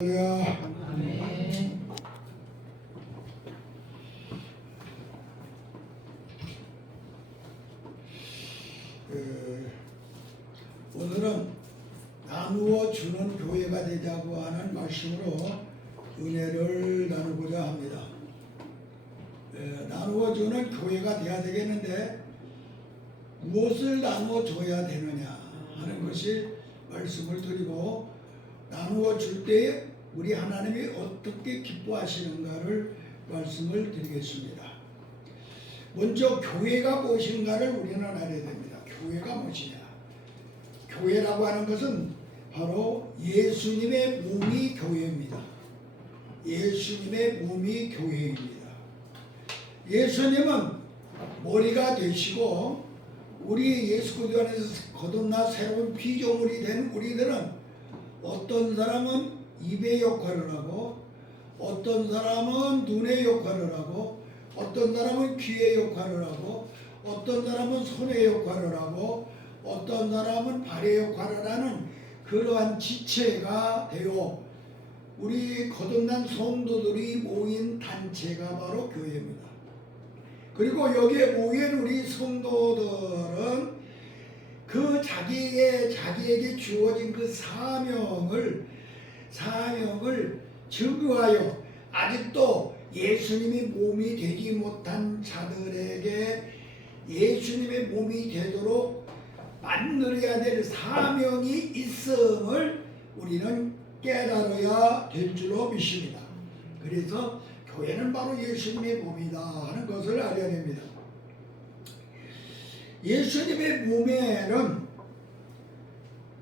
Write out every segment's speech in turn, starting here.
아멘. 오늘은 나누어 주는 교회가 되자고 하는 말씀으로 은혜를 나누고자 합니다. 나누어 주는 교회가 되어야 되겠는데 무엇을 나누어 줘야 되느냐 하는 것이 말씀을 드리고, 나누어 줄 때에 우리 하나님이 어떻게 기뻐하시는가를 말씀을 드리겠습니다. 먼저 교회가 무엇인가를 우리는 알아야 됩니다. 교회가 무엇이냐? 교회라고 하는 것은 바로 예수님의 몸이 교회입니다. 예수님의 몸이 교회입니다. 예수님은 머리가 되시고, 우리 예수 그리스도 안에서 거듭나 새로운 피조물이 된 우리들은 어떤 사람은 입의 역할을 하고, 어떤 사람은 눈의 역할을 하고, 어떤 사람은 귀의 역할을 하고, 어떤 사람은 손의 역할을 하고, 어떤 사람은 발의 역할을 하는 그러한 지체가 되어 우리 거듭난 성도들이 모인 단체가 바로 교회입니다. 그리고 여기에 모인 우리 성도들은 그 자기에게 주어진 그 사명을 증거하여 아직도 예수님이 몸이 되지 못한 자들에게 예수님의 몸이 되도록 만들어야 될 사명이 있음을 우리는 깨달아야 될 줄로 믿습니다. 그래서 교회는 바로 예수님의 몸이다 하는 것을 알아야 됩니다. 예수님의 몸에는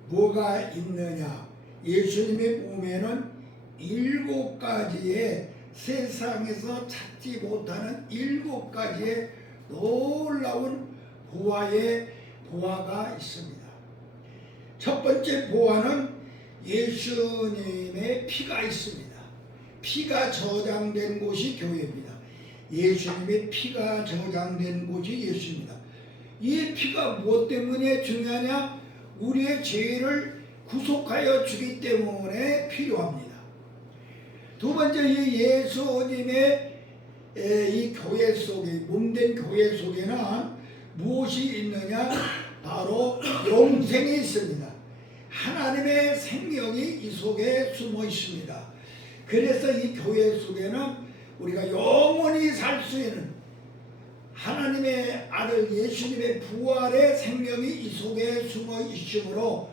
뭐가 있느냐? 예수님의 몸에는 7가지의 세상에서 찾지 못하는 7가지의 놀라운 보화가 있습니다. 첫 번째 보화는 예수님의 피가 있습니다. 피가 저장된 곳이 교회입니다. 예수님의 피가 저장된 곳이 예수입니다. 이 피가 무엇 때문에 중요하냐? 우리의 죄를 구속하여 주기 때문에 필요합니다. 두 번째, 이 예수님의 이 교회 속에, 몸된 교회 속에는 무엇이 있느냐? 바로 영생이 있습니다. 하나님의 생명이 이 속에 숨어 있습니다. 그래서 이 교회 속에는 우리가 영원히 살 수 있는 하나님의 아들 예수님의 부활의 생명이 이 속에 숨어 있으므로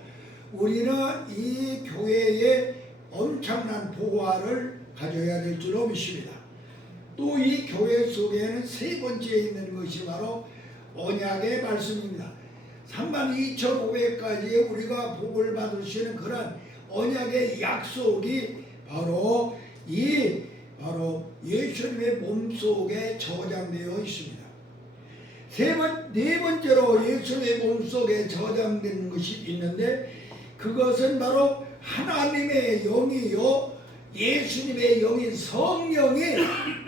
우리는 이 교회에 엄청난 보화를 가져야 될 줄로 믿습니다. 또 이 교회 속에는 세 번째 있는 것이 바로 언약의 말씀입니다. 32,500가지의 우리가 복을 받을 수 있는 그런 언약의 약속이 바로 예수님의 몸속에 저장되어 있습니다. 네 번째로 예수님의 몸속에 저장된 것이 있는데, 그것은 바로 하나님의 영이요 예수님의 영인 성령이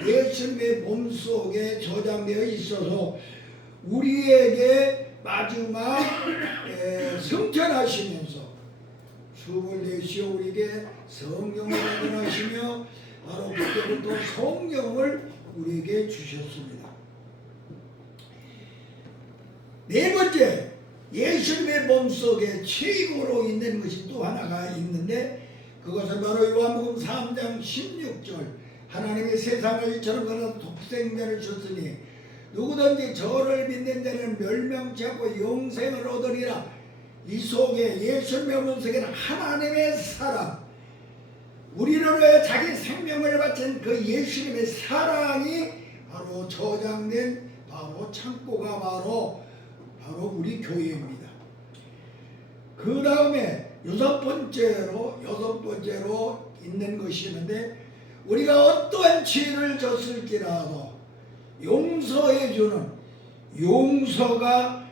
예수님의 몸속에 저장되어 있어서 우리에게 마지막 승천하시면서 숨을 내쉬어 우리에게 성령을 받으시며 바로 그때부터 성령을 우리에게 주셨습니다. 네 번째, 예수님의 몸속에 최고로 있는 것이 또 하나가 있는데, 그것은 바로 요한복음 3장 16절 하나님의 세상을 이처럼 그런 독생자를 주셨으니 누구든지 저를 믿는 자는 멸망치 않고 영생을 얻으리라. 이 속에 예수님의 몸속에는 하나님의 사랑, 우리를 위해 자기 생명을 바친 그 예수님의 사랑이 바로 저장된 바로 창고가 바로 우리 교회입니다. 그 다음에 여섯 번째로 있는 것이 있는데, 우리가 어떠한 죄를 졌을지라도 용서해주는 용서가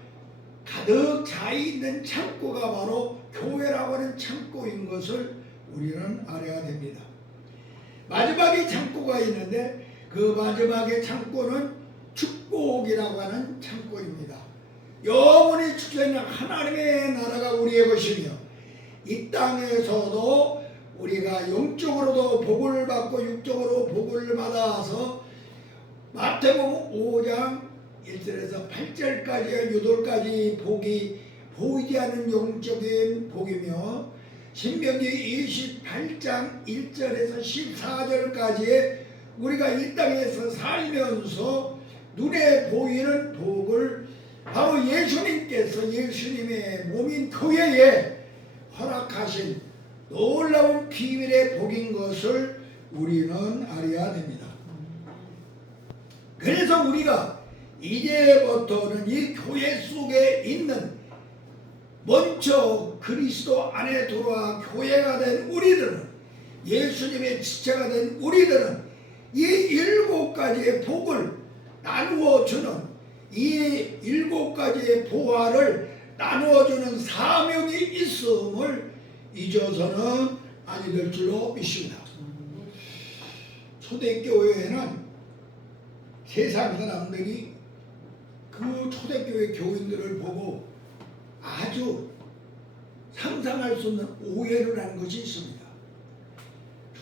가득 차 있는 창고가 바로 교회라고 하는 창고인 것을 우리는 알아야 됩니다. 마지막에 창고가 있는데, 그 마지막의 창고는 축복이라고 하는 창고입니다. 영원히 축복하는 하나님의 나라가 우리의 것이며 이 땅에서도 우리가 영적으로도 복을 받고 육적으로 복을 받아서 마태복음 5장 1절에서 8절까지 8가지 복이 보이지 않는 영적인 복이며 신명기 28장 1절에서 14절까지의 우리가 이 땅에서 살면서 눈에 보이는 복을 바로 예수님께서 예수님의 몸인 교회에 허락하신 놀라운 비밀의 복인 것을 우리는 알아야 됩니다. 그래서 우리가 이제부터는 이 교회 속에 있는 먼저 그리스도 안에 들어와 교회가 된 우리들은, 예수님의 지체가 된 우리들은 이 7가지의 복을 나누어주는, 이 7가지의 보화를 나누어주는 사명이 있음을 잊어서는 아니 될 줄로 믿습니다. 초대교회에는 세상 사람들이 그 초대교회 교인들을 보고 아주 상상할 수 없는 오해를 하는 것이 있습니다.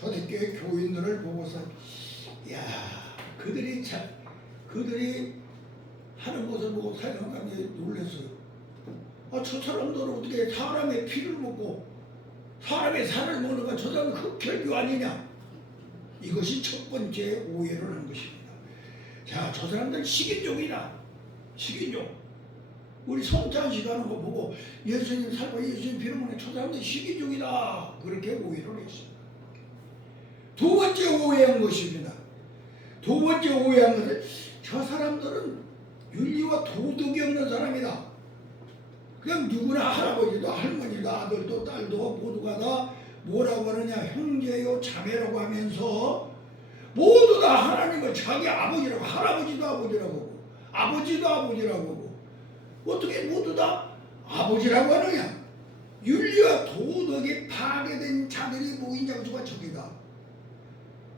초대교회 교인들을 보고서 야, 그들이 하는 것을 보고 사람이 놀랐어요. 저 사람들은 어떻게 사람의 피를 먹고 사람의 살을 먹는 건 저 사람은 흑혈교 아니냐? 이것이 첫 번째 오해를 한 것입니다. 자, 저 사람들은 식인종이다. 식인종. 우리 성찬식 하는 거 보고 예수님 살고 예수님 피를 먹는 저 사람들 식인종이다. 그렇게 오해를 했습니다. 두 번째 오해한 것입니다. 두 번째 오해한 것은 저 사람들은 윤리와 도덕이 없는 사람이다. 그냥 누구나 할아버지도 할머니도 아들도 딸도 모두가 다 뭐라고 하느냐, 형제요 자매라고 하면서 모두 다 하나님을 자기 아버지라고, 할아버지도 아버지라고 하고 아버지도 아버지라고 하고 어떻게 모두 다 아버지라고 하느냐. 윤리와 도덕이 파괴된 자들이 모인 장소가 저기다.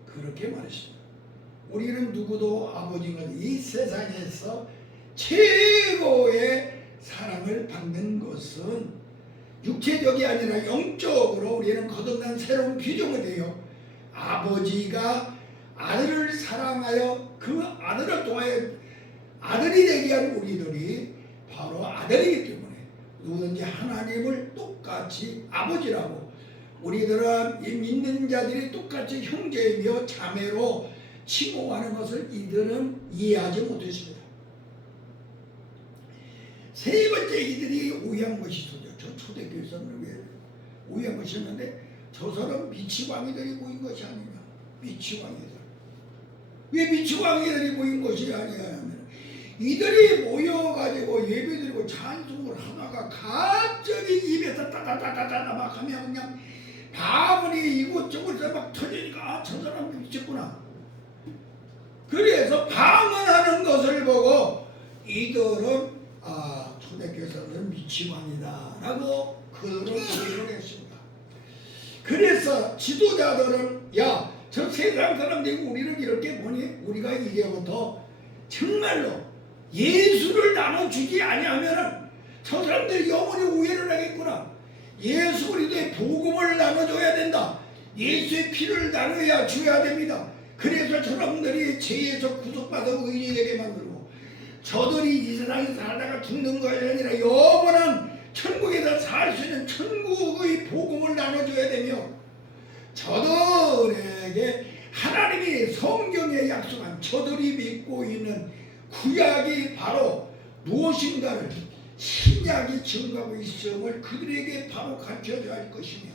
그렇게 말했습니다. 우리는 누구도 아버지가 이 세상에서 최고의 사랑을 받는 것은 육체적이 아니라 영적으로 우리는 거듭난 새로운 규정이 되어 아버지가 아들을 사랑하여 그 아들을 통하여 아들이 되게 한 우리들이 바로 아들이기 때문에 누구든지 하나님을 똑같이 아버지라고, 우리들은 믿는 자들이 똑같이 형제이며 자매로 칭호하는 것을 이들은 이해하지 못했습니다. 세 번째, 이들이 오해한 것이 있었죠. 저 초대교회에서는 왜 오해한 것이었는데 저 사람 미치광이들이 모인 것이 아니냐. 미치광이들. 왜 미치광이들이 모인 것이 아니냐 하면 이들이 모여가지고 예배드리고 찬송을 하다가 갑자기 입에서 따다다다다 막 하면 그냥 바구니 이곳저곳에서 막 터지니까 저 사람이 미쳤구나. 그래서 방언하는 것을 보고 이들은 초대교회에서는 미치광이다 라고 그들은 오해를 했습니다. 그래서 지도자들은 저 세상 사람들이 우리를 이렇게 보니 우리가 이제부터 정말로 예수를 나눠주지 아니하면 저 사람들이 영원히 오해를 하겠구나. 예수 그리스도의 복음을 나눠줘야 된다. 예수의 피를 나눠야 줘야 됩니다. 그래서 저놈들이 죄에서 구속받아 의인이 되게 만들고 저들이 이 세상에 살다가 죽는 것이 아니라 영원한 천국에서 살 수 있는 천국의 복음을 나눠줘야 되며 저들에게 하나님이 성경에 약속한 저들이 믿고 있는 구약이 바로 무엇인가를 신약이 증거하고 있음을 그들에게 바로 가르쳐줘야 할 것이며,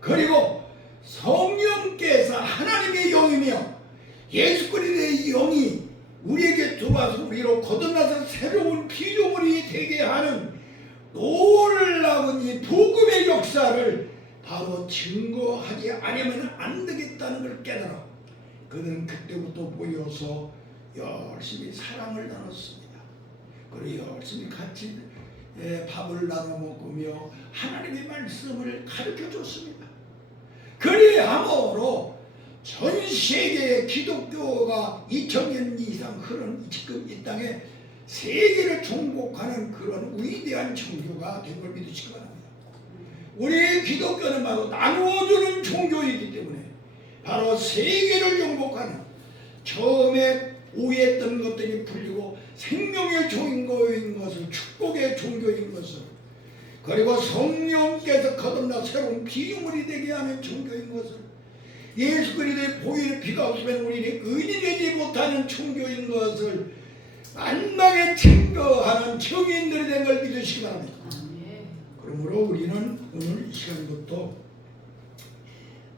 그리고 성령께서 하나님의 영이며 예수 그리스도의 영이 우리에게 들어와서 우리로 거듭나서 새로운 피조물이 되게 하는 놀라운 이 복음의 역사를 바로 증거하지 않으면 안 되겠다는 걸 깨달아 그들은 그때부터 모여서 열심히 사랑을 나눴습니다. 그리고 열심히 같이 밥을 나눠 먹으며 하나님의 말씀을 가르쳐 줬습니다. 그리함으로 전 세계의 기독교가 2000년 이상 흐른 지금 이 땅에 세계를 정복하는 그런 위대한 종교가 된 걸 믿으시기 바랍니다. 우리 기독교는 바로 나누어주는 종교이기 때문에 바로 세계를 정복하는 처음에 오해했던 것들이 풀리고 생명의 종교인 것을 축복의 종교인 것을 그리고 성령께서 거듭나 새로운 피조물이 되게 하는 종교인 것을 예수 그리스도의 보혈의 피가 없으면 우리는 의인이 되지 못하는 종교인 것을 만방에 증거하는 증인들이 된 걸 믿으시기 바랍니다. 그러므로 우리는 오늘 이 시간부터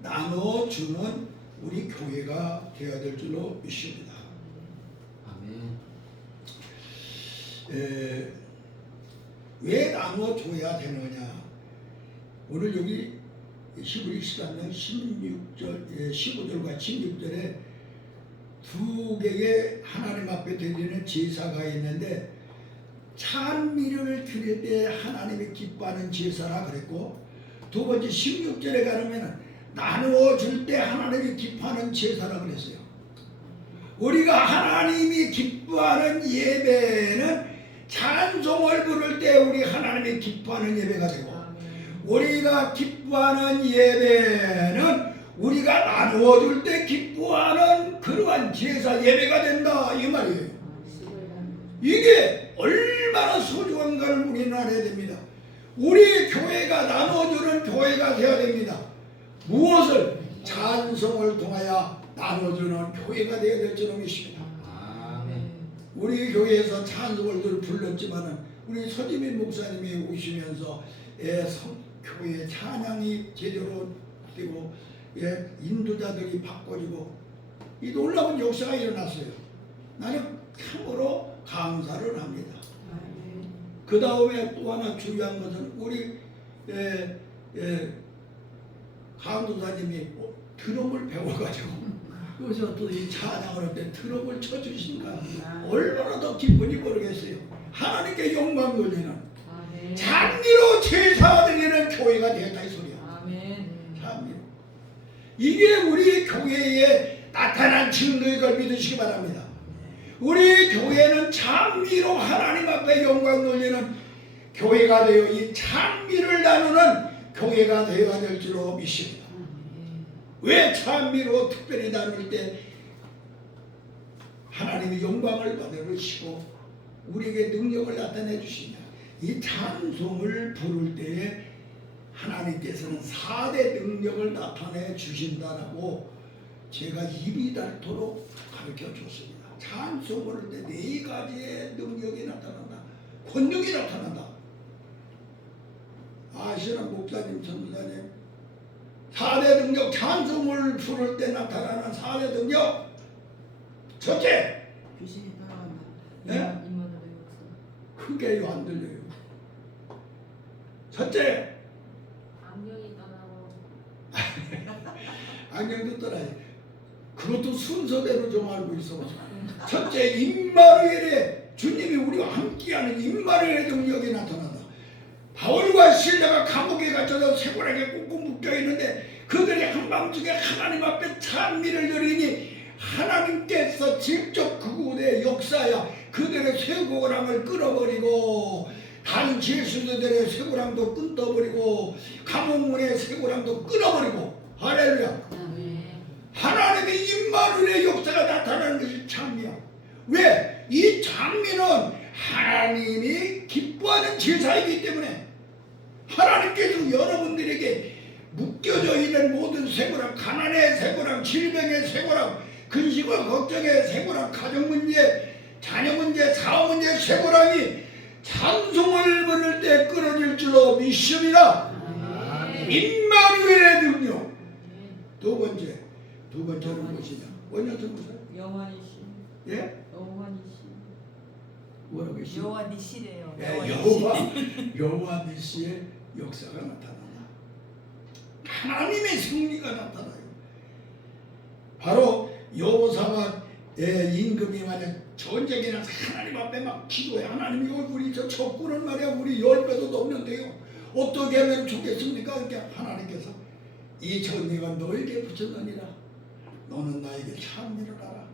나눠주는 우리 교회가 되어야 될 줄로 믿습니다. 왜 나눠줘야 되느냐? 오늘 여기 히브리 13장 15절과 16절에 두 개의 하나님 앞에 드리는 제사가 있는데 찬미를 드릴 때 하나님이 기뻐하는 제사라 그랬고 두 번째 16절에 가면 나누어 줄 때 하나님이 기뻐하는 제사라 그랬어요. 우리가 하나님이 기뻐하는 예배는 찬송을 부를 때 우리 하나님이 기뻐하는 예배가 되고 우리가 기뻐하는 예배는 우리가 나누어 줄 때 기뻐하는 그러한 제사 예배가 된다 이 말이에요. 이게 얼마나 소중한가를 우리는 알아야 됩니다. 우리 교회가 나눠주는 교회가 되어야 됩니다. 무엇을? 찬송을 통하여 나눠주는 교회가 되어야 될 줄로 믿습니다. 우리 교회에서 찬송을 불렀지만은 우리 서지민 목사님이 오시면서 교회 찬양이 제대로 되고 인도자들이 바꿔지고 이 놀라운 역사가 일어났어요. 나는 참으로 감사를 합니다. 그 다음에 또 하나 중요한 것은 우리 강도사님이 드럼을 배워가지고 여기서 또 이 찬양을 할 때 드럼을 쳐주신가 얼마나 더 기쁜지 모르겠어요. 하나님께 영광 돌리는 찬미로 제사 드리는 교회가 되었다 이 소리야. 찬미로. 이게 우리 교회에 나타난 증거인 걸 믿으시기 바랍니다. 우리 교회는 찬미로 하나님 앞에 영광 돌리는 교회가 되어 이 찬미를 나누는 교회가 되어야 될 줄로 믿습니다. 왜 찬미로 특별히 나눌 때 하나님의 영광을 받으시고 우리에게 능력을 나타내 주시냐? 이 찬송을 부를 때에 하나님께서는 4대 능력을 나타내 주신다라고 제가 입이 닳도록 가르쳐 줬습니다. 찬송 부를 때 4가지의 능력이 나타난다. 권능이 나타난다. 아시는 목사님, 전도사님 4대 능력, 찬송을 부를 때 나타나는 4대 능력. 첫째, 귀신이 따라간다. 네? 크게요, 안 들려요. 첫째, 안경이 떠나고 안경도 떠나요. 그것도 순서대로 좀 알고 있어. 첫째, 임마누엘의 주님이 우리와 함께하는 임마누엘의 능력이 나타난다. 바울과 실라가 감옥에 갇혀서 쇠고랑에 꽁꽁 묶여 있는데 그들이 한밤중에 하나님 앞에 찬미를 드리니 하나님께서 직접 그곳의 역사야 그들의 쇠고랑을 끊어버리고 다른 제수들의 쇠고랑도 끊어버리고 감옥문의 쇠고랑도 끊어버리고 할렐루야. 하나님의 임마누엘의 역사가 나타나는 것이 찬미야. 왜? 이 찬미는 하나님이 기뻐하는 제사이기 때문에 하나님께서 여러분들에게 묶여져 있는 모든 쇠고랑, 가난의 쇠고랑, 질병의 쇠고랑, 근심과 걱정의 쇠고랑, 가정 문제, 자녀 문제, 사업 문제 쇠고랑이 찬송을 부를 때 끊어질 줄로 믿습니다. 임마누엘의 능력. 두 번째는 무엇이냐? 원년선 무슨? 여호와 니시. 예? 여호와 니시. 뭐라고 했어요? 여호와 니시래요. 여호와 니시의 역사가 나타난다. 하나님의 승리가 나타나요. 바로 여호사밧의 임금이 만약 전쟁이나 하나님 앞에 막 기도해. 하나님이 우리 저 적군은 말이야 우리 10배도 넘는데요. 어떻게 하면 좋겠습니까? 그러니까 하나님께서 이 전쟁은 너에게 붙였느니라. 너는 나에게 찬미를 하라.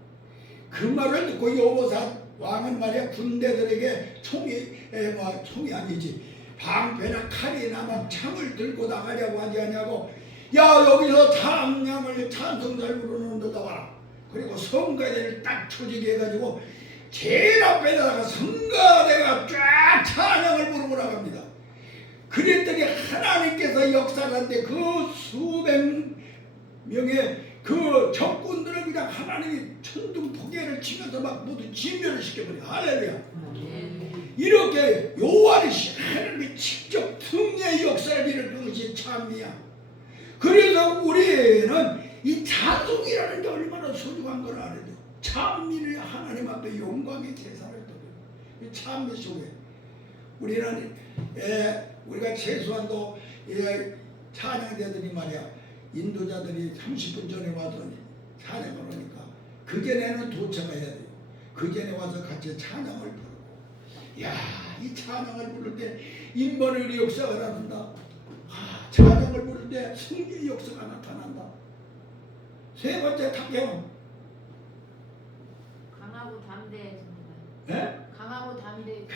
그 말을 듣고 여호사밧 왕은 말이야 군대들에게 총이 아니지 방패나 칼이나 막 창을 들고 나가려고 하지 않냐고. 야, 여기서 찬양을 찬송잘 부르는 데다 와라. 그리고 성가대를 딱 조직해 해가지고 제일 앞에다가 성가대가 쫙 찬양을 부르고 나갑니다. 그랬더니 하나님께서 역사를 하는데 그 수백 명의 그 적군들을 그냥 하나님이 천둥번개를 치면서 막 모두 진멸을 시켜버려. 할렐루야. 이렇게 요한이 하나님이 직접 승리의 역사를 이루는 것이 참이야. 그래서 우리는 이 찬송이라는 게 얼마나 소중한 걸 알아야 돼. 참미를 하나님 앞에 영광의 제사를 드려요. 이 참미 속에 우리는 우리가 최소한도 찬양자들이 말이야, 인도자들이 30분 전에 와서 찬양을 하니까 그 전에는 도착해야 돼요. 그 전에 와서 같이 찬양을 부르고, 야, 이 찬양을 부를 때 인본의 역사가 나타난다. 찬양을 부를 때 승리의 역사가 나타난다. 세 번째 탁경. 강하고 담대해집니다. 예? 강하고 담대해.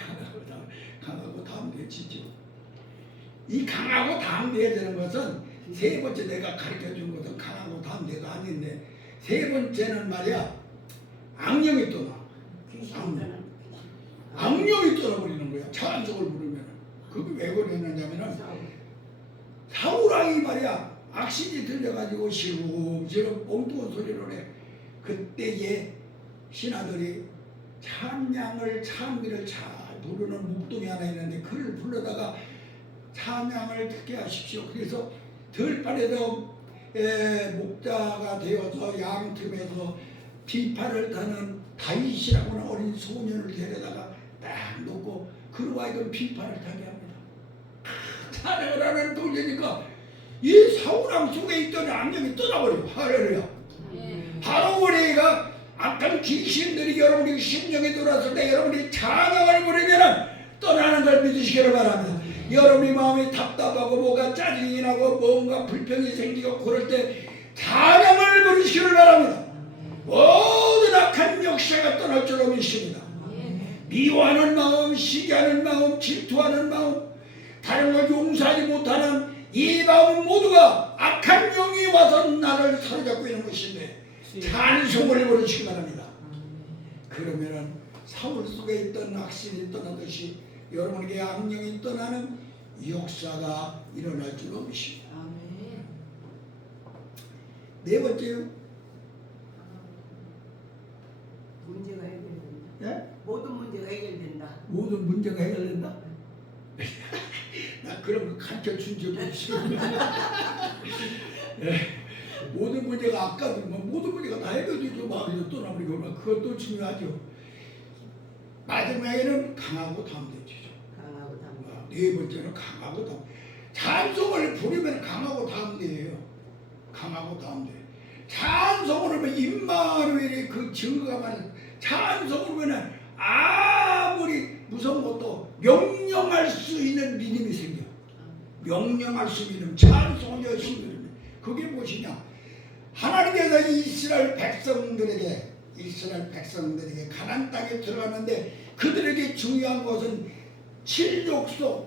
강하고 담대해지죠. 이 강하고 담대해지는 것은 세 번째 내가 가르쳐 준 것은 강하고 담대가 아닌데, 세 번째는 말이야, 악령이 떠나. 악령이 떠나버리는 거야. 찬송을 부르면. 그게 왜 그러느냐면은 사울왕이 말이야, 악신이 들려가지고 시rum시rum 엉뚱한 소리를 해. 그때에 신하들이 찬양을, 찬미를 잘 부르는 묵동이 하나 있는데 그를 불러다가 찬양을 듣게 하십시오. 그래서 들판에서 목자가 되어서 양틈에서 비파를 타는 다윗이라고는 어린 소년을 데려다가 딱 놓고 그로 하여금 비파를 타게 합니다. 찬양을 하는 돌리니까 이 사울왕 속에 있던 악령이 떠나버려요. 할렐루야. 바로 우리가 악한 귀신들이 여러분의 심령에 들어왔을 때 여러분이 찬양을 부르면 떠나는 걸 믿으시기를 바랍니다. 여러분이 마음이 답답하고 뭐가 짜증이 나고 뭔가 불평이 생기고 그럴 때 찬양을 부르시기를 바랍니다. 모든 악한 역사가 떠날 줄로 믿습니다. 미워하는 마음, 시기하는 마음, 질투하는 마음, 다른 걸 용서하지 못하는 이 마음 모두가 악한 영이 와서 나를 사로잡고 있는 것인데 찬송을 부르시기 바랍니다. 그러면은 사울 속에 있던 악신이 떠나듯이 여러분에게 악령이 떠나는 역사가 일어날 줄로 믿습니다. 네 번째요. 문제가 해결된다. 예? 모든 문제가 해결된다. 모든 문제가 해결된다? 나 그런 거 간절 준 적이 없어. 모든 문제가 아까도 뭐 모든 문제가 다 해결되죠. 마음이 떠나버리고 그것도 중요하죠. 마지막에는 강하고 담대해지죠. 강하고 담대. 네 번째는 강하고 담대. 찬송을 부르면 강하고 담대해요. 강하고 담대. 찬송을 하면 임마누엘의 그 증거가 많은 찬송을 하면 아무리 무서운 것도 명령할 수 있는 믿음이 생겨. 명령할 수 있는 찬송을 열심히 부르면 그게 무엇이냐? 하나님께서 이스라엘 백성들에게 가나안 땅에 들어가는데 그들에게 중요한 것은 7족속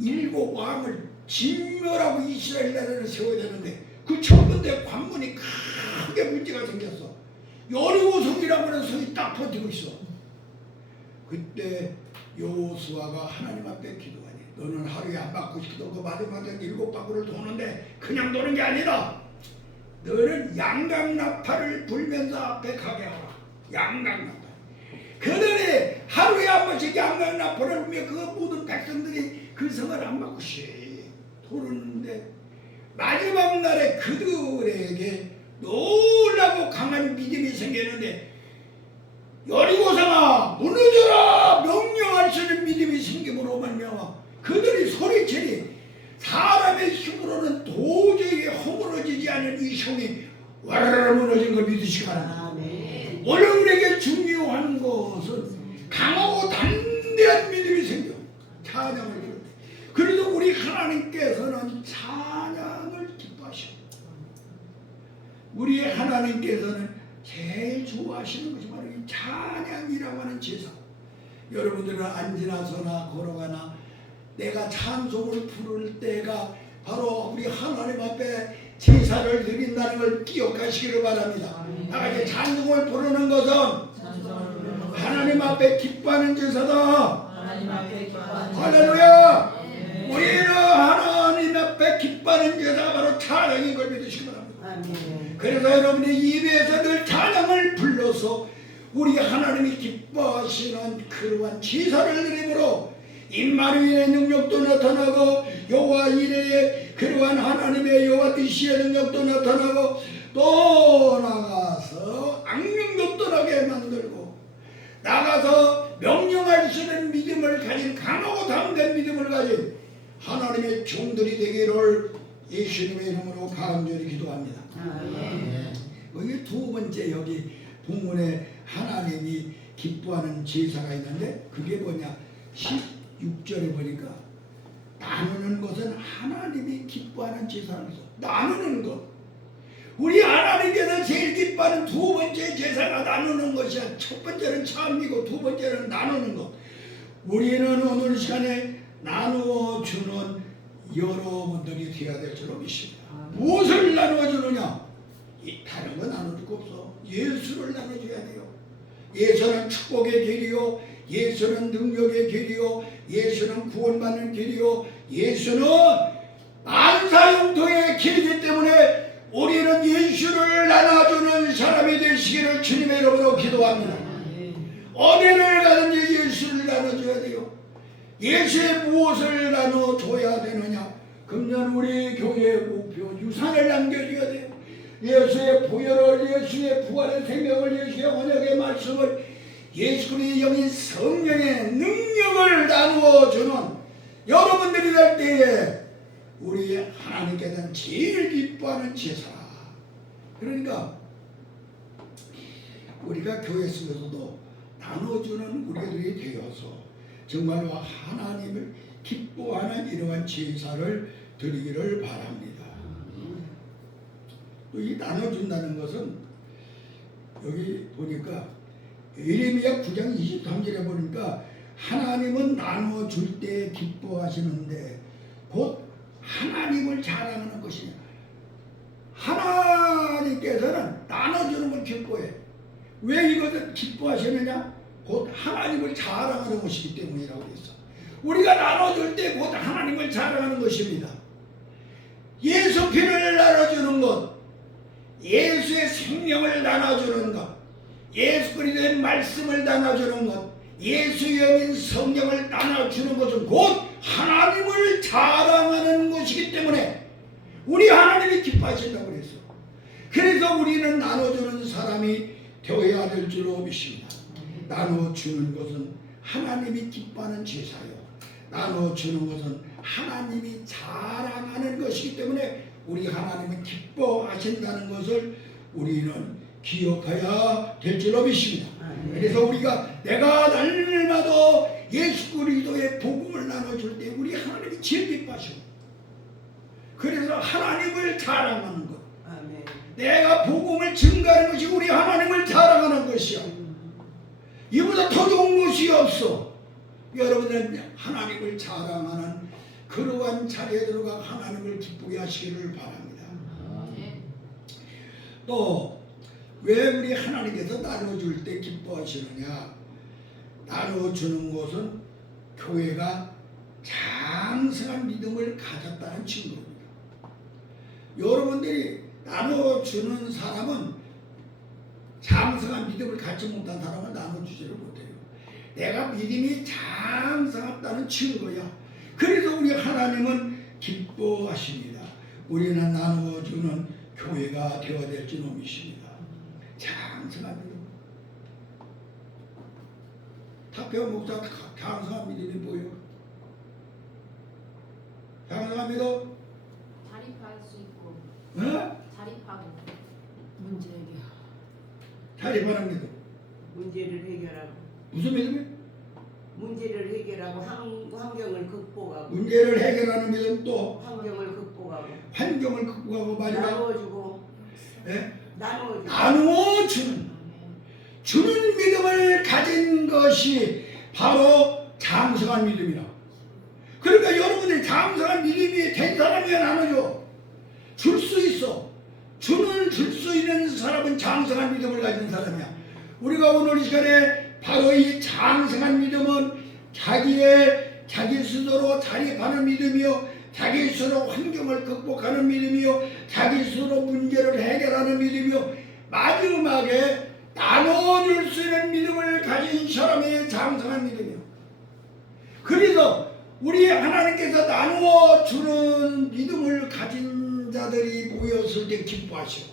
7왕을 진멸하고 이스라엘 나라를 세워야 되는데 그 첫 번째 관문이 크게 문제가 생겼어. 여리고성이라고 하는 성이 딱 버티고 있어. 그때 여호수아가 하나님 앞에 기도하니 너는 하루에 한 바퀴 기도하고 마지막에 7바퀴를 도는데 그냥 도는 게 아니다. 너는 양강나팔을 불면서 앞에 가게 하라. 양강나팔. 그들이 하루에 한 번씩 양강나팔을 불며 그 모든 백성들이 그 성을 한 바퀴씩 도는데 마지막 날에 그들에게 놀라고 강한 믿음이 생겼는데 여리고성아 무너져라 명령할 수 있는 믿음이 생김으로 말미암아 그들이 소리치니 사람의 힘으로는 도저히 허물어지지 않은 이 성이 와르르 무너진 걸 믿으시기 바랍니다. 오늘 우리에게 중요한 것은 강하고 담대한 믿음이 생겨 찬양을 부를 때. 그래도 우리 하나님께서는 찬양을 기뻐하십니다. 우리 하나님께서는 제일 좋아하시는 것이 바로 이 찬양이라고 하는 제사. 여러분들은 앉으나 서나 걸어가나 내가 찬송을 부를 때가 바로 우리 하나님 앞에 제사를 드린다는 걸 기억하시기를 바랍니다. 나같이 찬송을 부르는 것은 하나님 앞에 기뻐하는 제사다. 할렐루야. 우리는 하나님 앞에 기뻐하는 제사가 바로 찬양인 걸 믿으시기 바랍니다. 아멘. 그래서 여러분이 입에서 늘 찬양을 불러서 우리 하나님이 기뻐하시는 그러한 제사를 드림으로 임마누엘의 능력도 나타나고 여호와 이레의 그러한 하나님의 여호와 뜻의 능력도 나타나고 또 나가서 악령도 떠나게 만들고 나가서 명령할 수 있는 믿음을 가진 강하고 담대한 믿음을 가진 하나님의 종들이 되기를 예수님의 이름으로 간절히 기도합니다. 아멘. 여기 두 번째 여기 본문에 하나님이 기뻐하는 제사가 있는데 그게 뭐냐 16절에 보니까 나누는 것은 하나님이 기뻐하는 제사라면서 나누는 것 우리 하나님께서 제일 기뻐하는 두 번째 제사가 나누는 것이야. 첫 번째는 참이고 두 번째는 나누는 것. 우리는 오늘 시간에 나누어 주는 여러분들이 되어야 될 줄로 믿습니다. 무엇을 나누어 주느냐? 다른 거 나눌 거 없어. 예수를 나눠줘야 돼요. 예수는 축복의 길이요, 예수는 능력의 길이요, 예수는 구원받는 길이요, 예수는 만사형통의 길이기 때문에 우리는 예수를 나눠주는 사람이 되시기를 주님의 이름으로 기도합니다. 어디를 가든지 예수를 나눠줘야 돼요. 예수의 무엇을 나눠줘야 되느냐? 금년 우리 교회의 목표 유산을 남겨줘야 돼요. 예수의 보혈을, 예수의 부활의 생명을, 예수의 언약의 말씀을, 예수 그리스도의 영인 성령의 능력을 나누어주는 여러분들이 될 때에 우리 하나님께서는 제일 기뻐하는 제사라. 그러니까 우리가 교회 속에서도 나눠주는 우리들이 되어서 정말로 하나님을 기뻐하는 이러한 제사를 드리기를 바랍니다. 또 이 나눠준다는 것은 여기 보니까 예레미야 9장 23절에 보니까 하나님은 나눠줄 때 기뻐하시는데 곧 하나님을 자랑하는 것이냐. 하나님께서는 나눠주는 걸 기뻐해. 왜 이것을 기뻐하시느냐? 곧 하나님을 자랑하는 것이기 때문이라고 했어. 우리가 나눠줄 때 곧 하나님을 자랑하는 것입니다. 예수 피를 나눠주는 것, 예수의 생명을 나눠주는 것, 예수 그리스도의 말씀을 나눠주는 것, 예수 영인 성령을 나눠주는 것은 곧 하나님을 자랑하는 것이기 때문에 우리 하나님이 기뻐하신다고 그랬어. 그래서 우리는 나눠주는 사람이 되어야 될 줄로 믿습니다. 나눠주는 것은 하나님이 기뻐하는 제사요. 나눠주는 것은 하나님이 자랑하는 것이기 때문에 우리 하나님은 기뻐하신다는 것을 우리는 기억해야 될 줄로 믿습니다. 그래서 우리가 내가 날마다 예수 그리스도의 복음을 나눠줄 때 우리 하나님이 제일 기뻐하셔. 그래서 하나님을 자랑하는 것. 아멘. 내가 복음을 증가하는 것이 우리 하나님을 자랑하는 것이야. 이보다 더 좋은 것이 없어. 여러분은 하나님을 자랑하는 그러한 자리에 들어가 하나님을 기쁘게 하시기를 바랍니다. 또 왜 우리 하나님께서 나눠줄 때 기뻐하시느냐? 나눠주는 것은 교회가 장성한 믿음을 가졌다는 증거입니다. 여러분들이 나눠주는 사람은 장성한 믿음을 갖지 못한 사람은 나눠주지를 못해요. 내가 믿음이 장성하다는 증거야. 그래서 우리 하나님은 기뻐하십니다. 우리는 나누어주는 교회가 되어야 될지 믿습니다. 장성한 믿음. 탁배우 목사 장성한 믿음이 뭐예요? 장성한 믿음? 자립할 수 있고 자립하고 문제 해결. 자립하는 믿음. 문제를 해결하고. 무슨 믿음이에요? 문제를 해결하고 환경을 극복하고. 문제를 해결하는 믿음, 또 환경을 극복하고. 환경을 극복하고 마지막 나눠주고. 네? 나눠주고. 나누어주는 주는 믿음을 가진 것이 바로 장성한 믿음이라. 그러니까 여러분들이 장성한 믿음이 된 사람이야 나눠줘. 줄 수 있어. 줄 수 있는 사람은 장성한 믿음을 가진 사람이야. 우리가 오늘 이 시간에 바로 이 장성한 믿음은 자기 스스로 자립하는 믿음이요, 자기 스스로 환경을 극복하는 믿음이요, 자기 스스로 문제를 해결하는 믿음이요, 마지막에 나눠줄 수 있는 믿음을 가진 사람의 장성한 믿음이요. 그래서 우리 하나님께서 나누어 주는 믿음을 가진 자들이 모였을 때 기뻐하시오.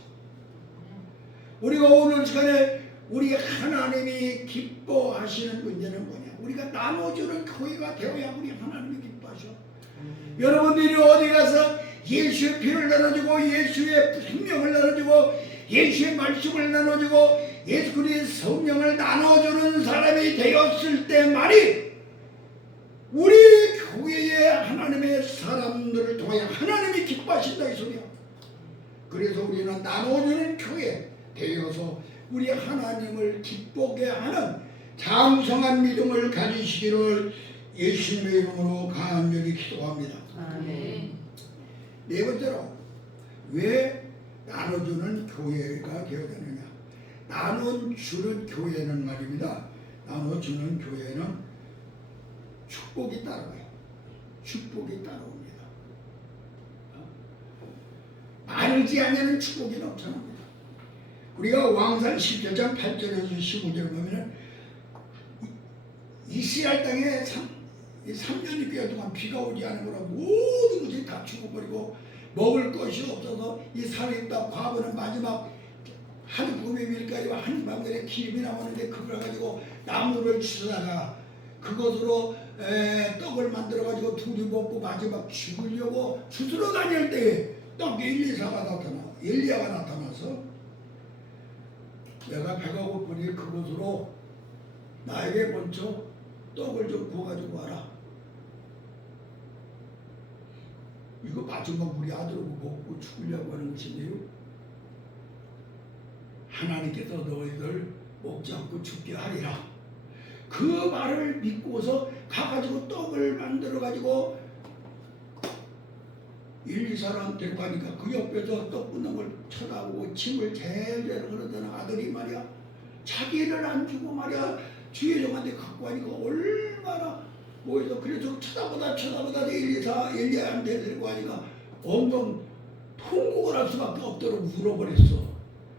우리가 오늘 시간에 우리 하나님이 기뻐하시는 문제는 뭐냐? 우리가 나눠주는 교회가 되어야 우리 하나님이 기뻐하셔. 여러분들이 어디 가서 예수의 피를 나눠주고 예수의 생명을 나눠주고 예수의 말씀을 나눠주고 예수 그리스도의 성령을 나눠주는 사람이 되었을 때만이 우리 교회의 하나님의 사람들을 통해 하나님이 기뻐하신다 이 소리야. 그래서 우리는 나눠주는 교회 되어서 우리 하나님을 기쁘게 하는 장성한 믿음을 가지시기를 예수님의 이름으로 간절히 기도합니다. 아멘. 네 번째로 왜 나눠주는 교회가 되어야 되느냐? 나눠주는 교회는 말입니다. 나눠주는 교회는 축복이 따라와요. 축복이 따라옵니다. 나누지 않으면 축복이 넘쳐납니다. 우리가 왕상 17장 8절에서 15절을 보면은 이스라엘 땅에 3년 6개월 동안 비가 오지 않은 거라 모든 것이 다 죽어버리고 먹을 것이 없어서 이 산에 있다 과거는 마지막 한 구매 밀가루와 한 방울의 기름이 나오는데 그걸 가지고 나무를 치다가 그것으로 떡을 만들어 가지고 둘이 먹고 마지막 죽으려고 주스러 다닐 때 떡 엘리야가 나타나서 내가 배가 고프니 그곳으로 나에게 먼저 떡을 좀 구워가지고 와라. 이거 마지막 우리 아들하고 먹고 죽으려고 하는 것인데요. 하나님께서 너희들 먹지 않고 죽게 하리라. 그 말을 믿고서 가가지고 떡을 만들어가지고 1~2사람 가니까 그 옆에서 떡 굽는 걸 쳐다보고 침을 제일 흐르던 아들이 말이야 자기를 안 주고 말이야 주의 종한테 갖고 가니까 얼마나 뭐해서 그래서 쳐다보다 엘리야한테 데리고 가니까 엉덩 통곡을 할 수밖에 없도록 울어버렸어.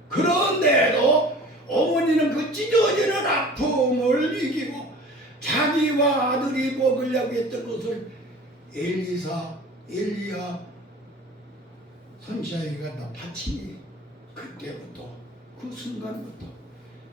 그런데도 어머니는 그 찢어지는 아픔을 이기고 자기와 아들이 먹으려고 했던 것을 엘리야 선지자에게 갖다 바치니 그때부터 그 순간부터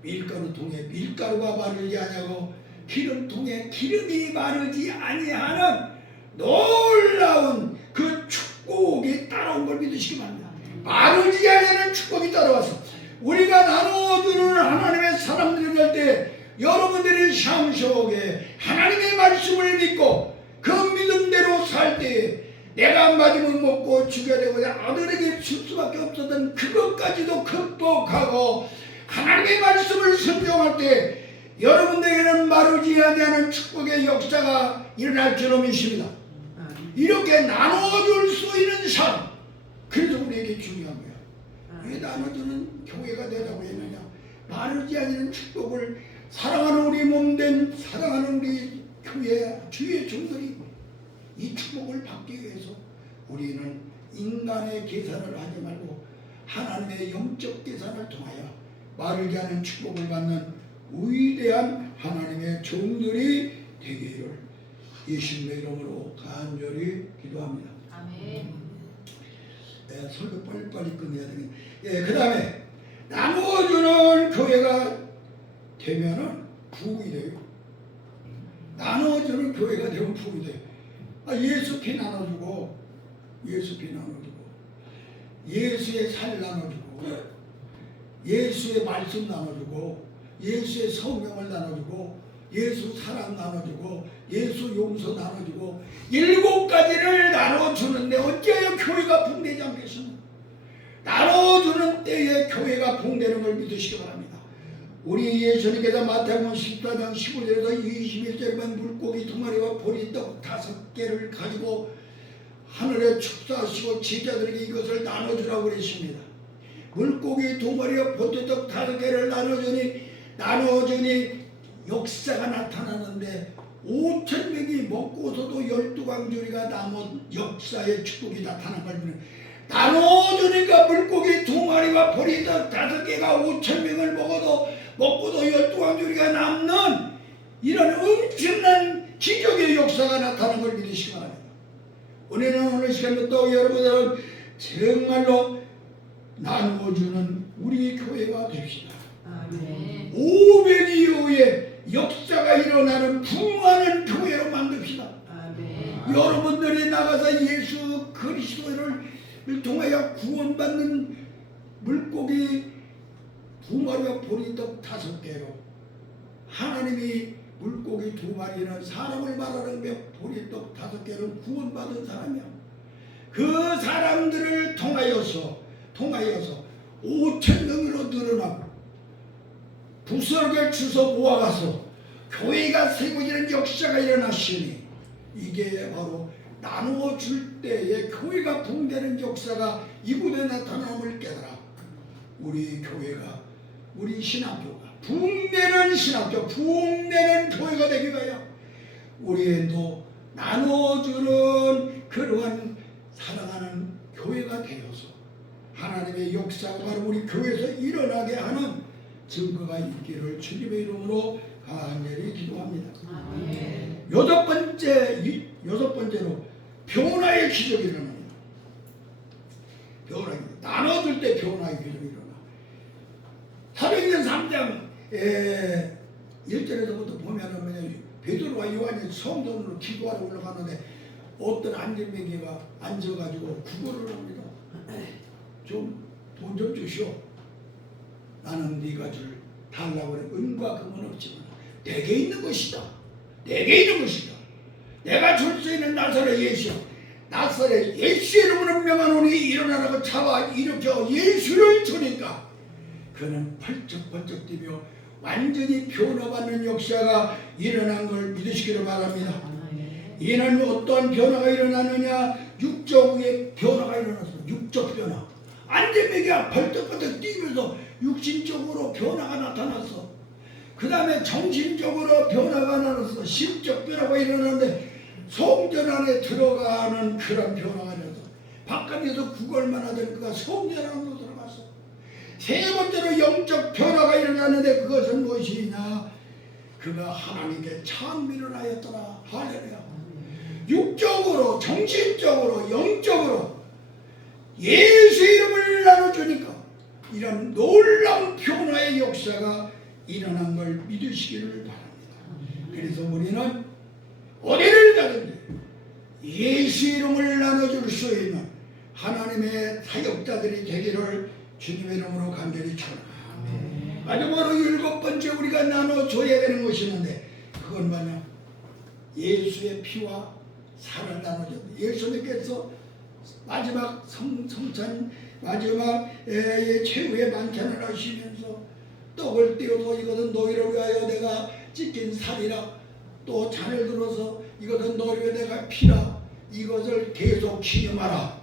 밀가루통에 밀가루가 마르지 아니하고 기름통에 기름이 마르지 아니하는 놀라운 그 축복이 따라온 걸 믿으시기 바랍니다. 마르지 아니하는 축복이 따라왔어. 우리가 나눠주는 하나님의 사람들이 될 때 여러분들이 삶 속에 하나님의 말씀을 믿고 그 믿음대로 살 때 내가 맞으면 먹고 죽여야 되고 아들에게 줄 수밖에 없었던 그것까지도 극복하고 하나님의 말씀을 순종할 때 여러분들에게는 마르지 아니하는 축복의 역사가 일어날 줄로 믿습니다. 이렇게 나눠줄 수 있는 삶, 그래서 우리에게 중요한 거야. 왜 나눠주는 교회가 되라고 했느냐? 마르지 않는 축복을 사랑하는 우리 몸된 사랑하는 우리 교회 주의 종들이 이 축복을 받기 위해서 우리는 인간의 계산을 하지 말고 하나님의 영적 계산을 통하여 마르지 않은 축복을 받는 위대한 하나님의 종들이 되기를 예수님의 이름으로 간절히 기도합니다. 아멘. 설교 빨리빨리 끝내야 되겠네. 그 다음에 나눠주는 교회가 되면은 부흥이 돼요. 나눠주는 교회가 되면 부흥이 돼요. 예수 피 나눠주고 예수의 살 나눠주고 예수의 말씀 나눠주고 예수의 성령을 나눠주고 예수 사랑 나눠주고 예수 용서 나눠주고 7가지를 나눠주는데 어째요 교회가 붕대지 않겠습니까? 나눠주는 때에 교회가 붕대는 걸 믿으시기 바랍니다. 우리 예수님께서 마태복음 14장 15절에서 21절에만 물고기 2마리와 보리떡 5개를 가지고 하늘에 축사하시고 제자들에게 이것을 나눠주라고 그랬습니다. 물고기 2마리와 보리떡 5개를 나눠주니 역사가 나타나는데 5,000명이 먹고서도 12광주리가 남은 역사의 축복이 나타난 겁니다. 나눠주니까 물고기 2마리와 보리떡 5개가 5,000명을 먹고도 12광주리가 남는 이런 엄청난 기적의 역사가 나타난 걸 믿으시기 바랍니다. 우리는 오늘 시간부터 여러분들은 정말로 나누어주는 우리 교회가 됩시다. 아멘. 500 이후에 역사가 일어나는 부흥하는 교회로 만듭시다. 아멘. 여러분들이 나가서 예수 그리스도를 통하여 구원받는 물고기 2마리와 보리떡 5개로 하나님이 물고기 2마리는 사람을 말하는 보리떡 5개는 구원받은 사람이야. 그 사람들을 통하여서 5,000명으로 늘어나고 부스러기를 주워 모아가서 교회가 세워지는 역사가 일어나시니 이게 바로 나누어 줄 때에 교회가 붕대는 역사가 이곳에 나타남을 깨달아 우리 교회가 우리 신학교가 붕대는 신학교 붕대는 교회가 되기 위하여 우리도 나눠주는 그러한 사랑하는 교회가 되어서 하나님의 역사가 바로 우리 교회에서 일어나게 하는 증거가 있기를 주님의 이름으로 간절히 기도합니다. 아멘. 여섯 번째로 변화의 기적이 일어납니다. 변화의 기적. 나눠줄 때 변화의 기적이 일어나. 사도행전 3장 1절에서부터 보면은 베드로와 요한이 성전으로 기도하러 올라가는데 어떤 안전뱅이가 앉아가지고 구걸을 합니다. 좀 돈 좀 주시오. 나는 네가 줄 달라고 그래. 은과 금은 없지만 내게 있는 것이다. 내게 있는 것이다. 내가 줄 수 있는 나사렛 예수. 나사렛 예수의 이름으로 명하노니 일어나라고 잡아 일으켜 예수를 주니까 그는 펄쩍펄쩍 뛰며 완전히 변화받는 역사가 일어난 걸 믿으시기를 바랍니다. 이는 어떠한 변화가 일어나느냐? 육적의 변화가 일어났어. 육적 변화. 안전뱅이가 벌떡벌떡 뛰면서 육신적으로 변화가 나타났어. 그 다음에 정신적으로 변화가 나타났어. 심적 변화가 일어나는데 성전 안에 들어가는 그런 변화가 일어났어. 바깥에서 구걸만 하던 그가 성전 안으로 들어갔어. 세 번째로 영적 변화가 일어났는데 그것은 무엇이냐? 그가 하나님께 찬미를 하였더라. 할렐루야. 육적으로, 정신적으로, 영적으로 예수 이름을 나눠주니까 이런 놀라운 변화의 역사가 일어난 걸 믿으시기를 바랍니다. 그래서 우리는 어디를 가든지 예수 이름을 나눠줄 수 있는 하나님의 사역자들이 되기를 주님의 이름으로 간절히 축원합니다. 마지막으로 7번째 우리가 나눠줘야 되는 것이 있는데 그건 뭐냐? 예수의 피와 살을 나눠줘. 예수님께서 마지막 성찬 마지막 최후의 만찬을 하시면서 떡을 띄어서 이것은 너희를 위하여 내가 찢긴 살이라, 또 잔을 들어서 이것은 너희를 위하여 내가 피라, 이것을 계속 기념하라.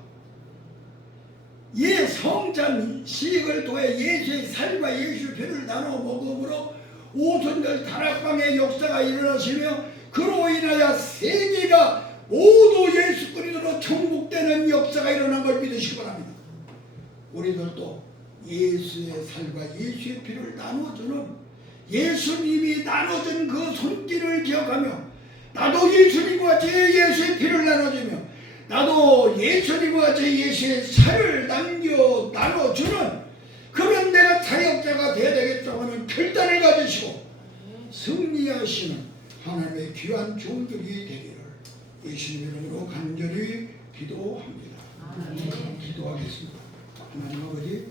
이 성찬 시식을 통해 예수의 살과 예수의 피를 나눠 먹음으로 오순절 다락방의 역사가 일어나시며 그로 인하여 세계가 모두 예수 그리스도로 천국되는 역사가 일어난 걸 믿으시기 바랍니다. 우리들도 예수의 살과 예수의 피를 나눠주는 예수님이 나눠준 그 손길을 기억하며 나도 예수님과 같이 예수의 피를 나눠주며 나도 예수님과 같이 예수의 살을 나눠주는 그런 내가 사역자가 되어야 되겠다고 하는 결단을 가지시고 승리하시는 하나님의 귀한 종들이 되기를 예수님의 이름으로 간절히 기도합니다. 기도하겠습니다. 하나님 아버지,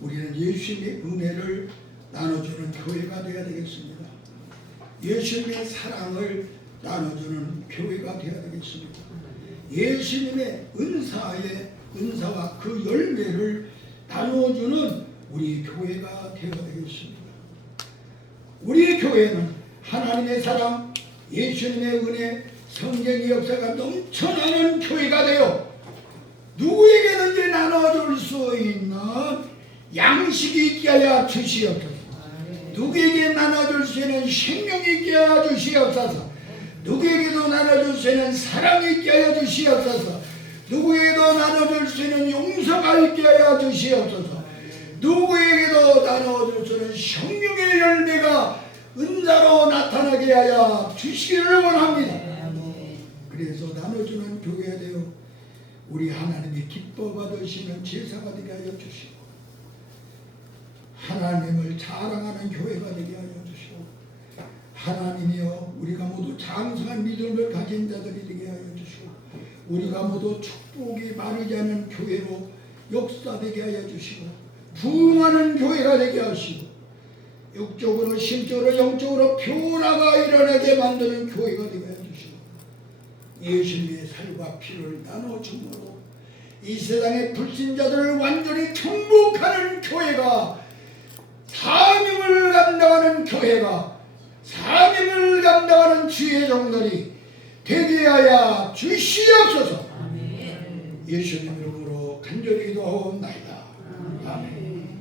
우리는 예수님의 은혜를 나눠주는 교회가 되어야 되겠습니다. 예수님의 사랑을 나눠주는 교회가 되어야 되겠습니다. 예수님의 은사와 그 열매를 나눠주는 우리 교회가 되어야 되겠습니다. 우리 교회는 하나님의 사랑, 예수님의 은혜, 성령의 역사가 넘쳐나는 교회가 되어 누구에게든지 나눠줄 수 있는 양식이 있게 하여 주시옵소서. 누구에게 나눠줄 수 있는 생명이 있게 하여 주시옵소서. 누구에게도 나눠줄 수 있는 사랑이 있게 하여 주시옵소서. 누구에게도 나눠줄 수 있는 용서가 있게 하여 주시옵소서. 누구에게도 나눠줄 수 있는 성령의 열매가 은사로 나타나게 하여 주시기를 원합니다. 그래서 나눠주는 교회가 되어 우리 하나님이 기뻐 받으시는 제사가 되게 하여 주시고 하나님을 자랑하는 교회가 되게 하여 주시고 하나님이여 우리가 모두 장성한 믿음을 가진 자들이 되게 하여 주시고 우리가 모두 축복이 마르지 않는 교회로 역사되게 하여 주시고 부흥하는 교회가 되게 하시고 육적으로 심적으로 영적으로 변화가 일어나게 만드는 교회가 되게 하여 주시고 예수님의 살과 피를 나눠줌으로 이 세상의 불신자들을 완전히 정복하는 교회가 사명을 감당하는 교회가 사명을 감당하는 주의 종들이 되게 하여 주시옵소서. 예수님 이름으로 간절히 기도하옵나이다. 아멘.